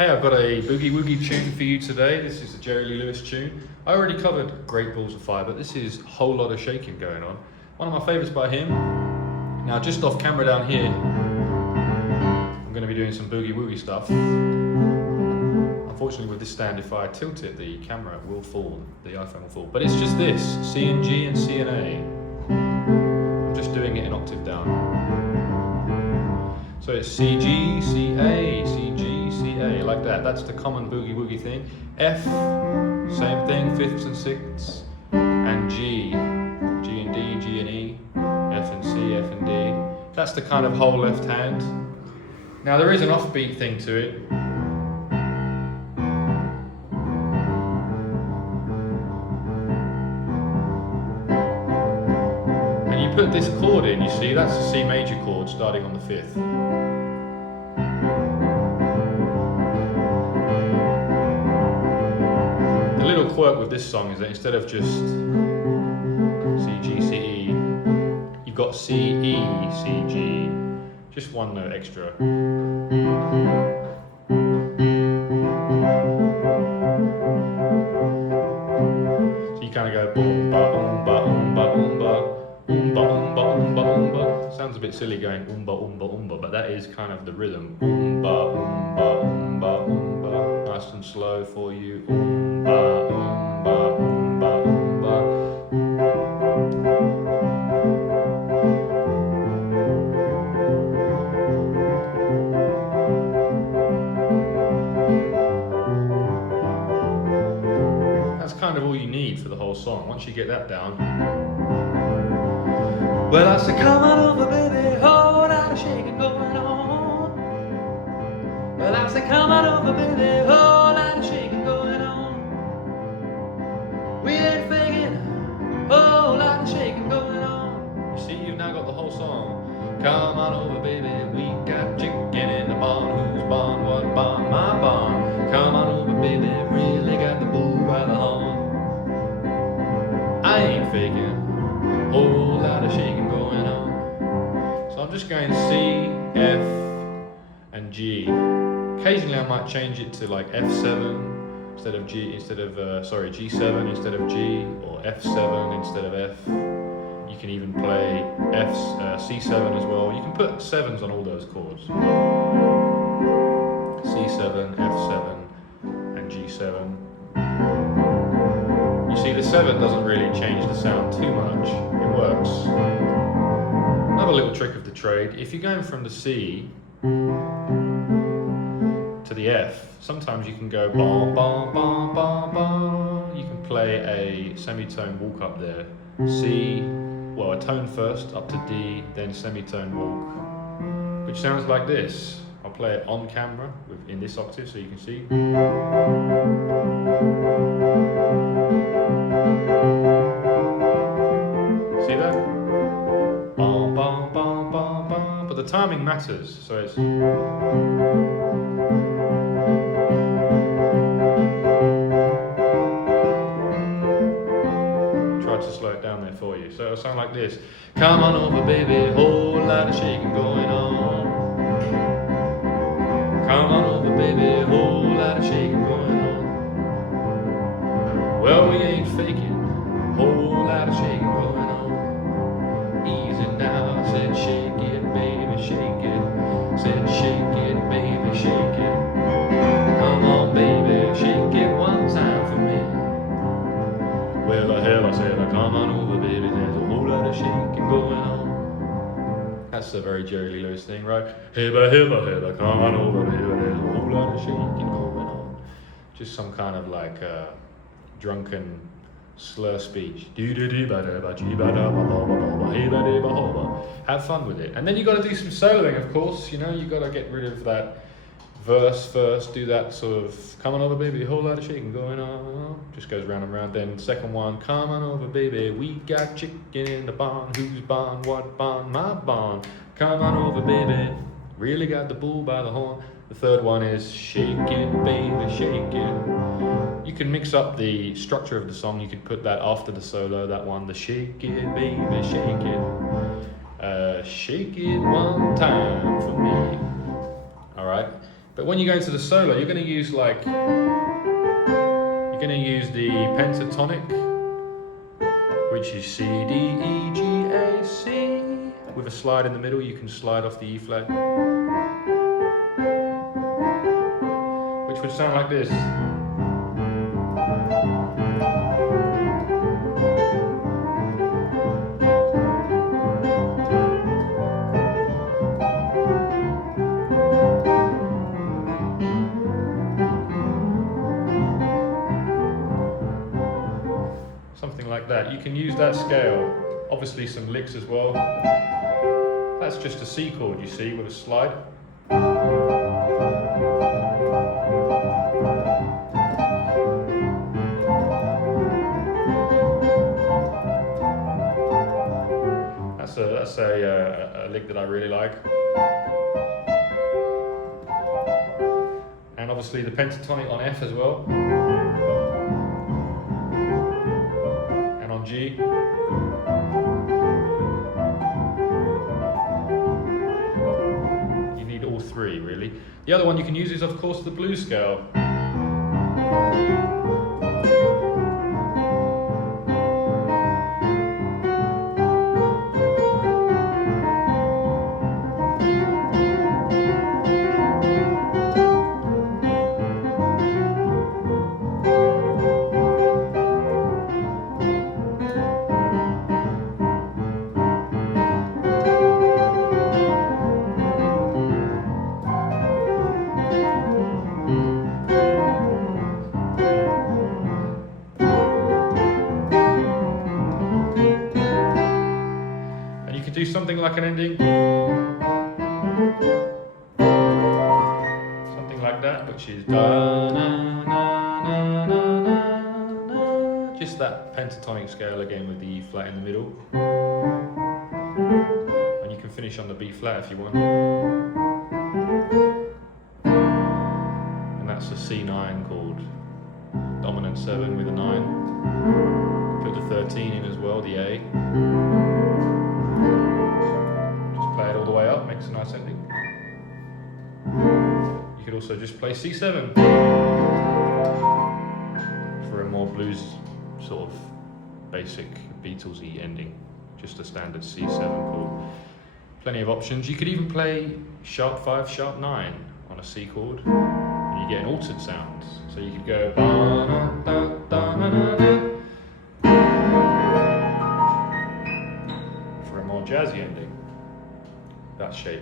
Hey, I've got a boogie woogie tune for you today. This is a Jerry Lee Lewis tune. I already covered Great Balls of Fire, but this is a whole lot of shaking going on. One of my favorites by him. Now, just off camera down here, I'm going to be doing some boogie woogie stuff. Unfortunately, with this stand, if I tilt it, the camera will fall, the iPhone will fall. But it's just this, C and G and C and A. I'm just doing it an octave down. So it's C, G, C, A, C, G, C, A, like that. That's the common boogie woogie thing. F, same thing, fifths and sixths. And G, G and D, G and E, F and C, F and D. That's the kind of whole left hand. Now there is an offbeat thing to it. And you put this chord in, you see, that's the C major chord starting on the fifth. The little quirk with this song is that instead of just C, G, C, E, you've got C, E, C, G, just one note extra. So you kind of go boom, ba, ba, ba, ba, umba. Sounds a bit silly going umba, but that is kind of the rhythm. Umba. Nice and slow for you. Umba. That's kind of all you need for the whole song. Once you get that down. Well, I said, come on over, baby, whole lot of shaking going on. Well, I said, come on over, baby, whole lot of shaking going on. We ain't faking, whole lot of shaking going on. You see, you've now got the whole song. Come on over, baby, we got chicken in the barn. Whose barn, what barn, my barn. Come on over, baby, really got the bull by the horn. I ain't faking, whole lot of shaking going on. So I'm just going C, F, and G. Occasionally I might change it to like F7 instead of G, G7 instead of G, or F7 instead of F. You can even play C7 as well. You can put 7s on all those chords. C7, F7, and G7. You see, the 7 doesn't really change the sound too much. It works. Another little trick of the trade, if you're going from the C to the F, sometimes you can go ba ba ba ba ba. You can play a semitone walk up there. C, well, a tone first up to D, then semitone walk, which sounds like this. I'll play it on camera in this octave so you can see. See that? Bum, bum, bum, bum, bum. But the timing matters, so it's. Try to slow it down there for you. So it'll sound like this. Come on over, baby, whole lot of shaking going on. Come on over, baby, whole lot of shaking going on. Well, we ain't faking, whole lot of shaking going on. Easy now, said shake it, baby, shake it. Said shake it, baby, shake it. Come on, baby, shake it one time for me. Well, the hell I said, come on over, baby, there's a whole lot of shaking going on. That's a very Jerry Lee Lewis thing, right? Hibba, come on over, baby, there's a whole lot of shaking going on. Just some kind of like drunken slur speech. Have fun with it. And then you got to do some soloing, of course. You know, you got to get rid of that verse first, do that sort of, come on over, baby, a whole lot of shaking going on. Just goes round and round. Then second one, come on over, baby, we got chicken in the barn. Whose barn, what barn, my barn. Come on over, baby, really got the bull by the horn. The third one is shake it, baby, shake it. You can mix up the structure of the song. You could put that after the solo, that one, the shake it, baby, shake it. Shake it one time for me. All right. But when you go into the solo, you're going to use like, you're going to use the pentatonic, which is C, D, E, G, A, C. With a slide in the middle, you can slide off the E flat, which would sound like this. Something like that. You can use that scale. Obviously some licks as well. That's just a C chord, you see, with a slide. That's a lick that I really like. And obviously the pentatonic on F as well. And on G. You need all three, really. The other one you can use is, of course, the blues scale. Do something like an ending, something like that, which is da na na na na na, just that pentatonic scale again with the E flat in the middle, and you can finish on the B flat if you want, and that's a C9 chord, dominant 7 with a 9, put the 13 in as well, the A. Play it all the way up, makes a nice ending. You could also just play C7 for a more blues sort of basic Beatlesy ending, just a standard C7 chord. Plenty of options. You could even play sharp 5, sharp 9 on a C chord, and you get an altered sound. So you could go for a more jazzy ending. That shape.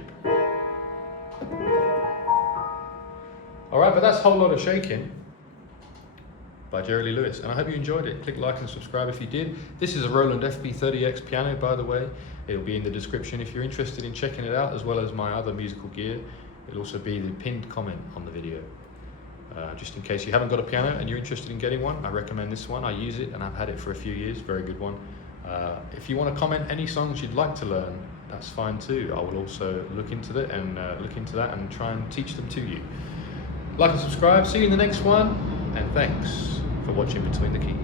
Alright, but that's a whole lot of Shakin by Jerry Lee Lewis, and I hope you enjoyed it. Click like and subscribe if you did. This is a Roland FP-30X piano, by the way. It'll be in the description if you're interested in checking it out, as well as my other musical gear. It'll also be the pinned comment on the video. Just in case you haven't got a piano and you're interested in getting one, I recommend this one. I use it and I've had it for a few years, very good one. If you want to comment any songs you'd like to learn, that's fine too. I will also look into that and try and teach them to you. Like and subscribe, see you in the next one, and thanks for watching Between the Keys.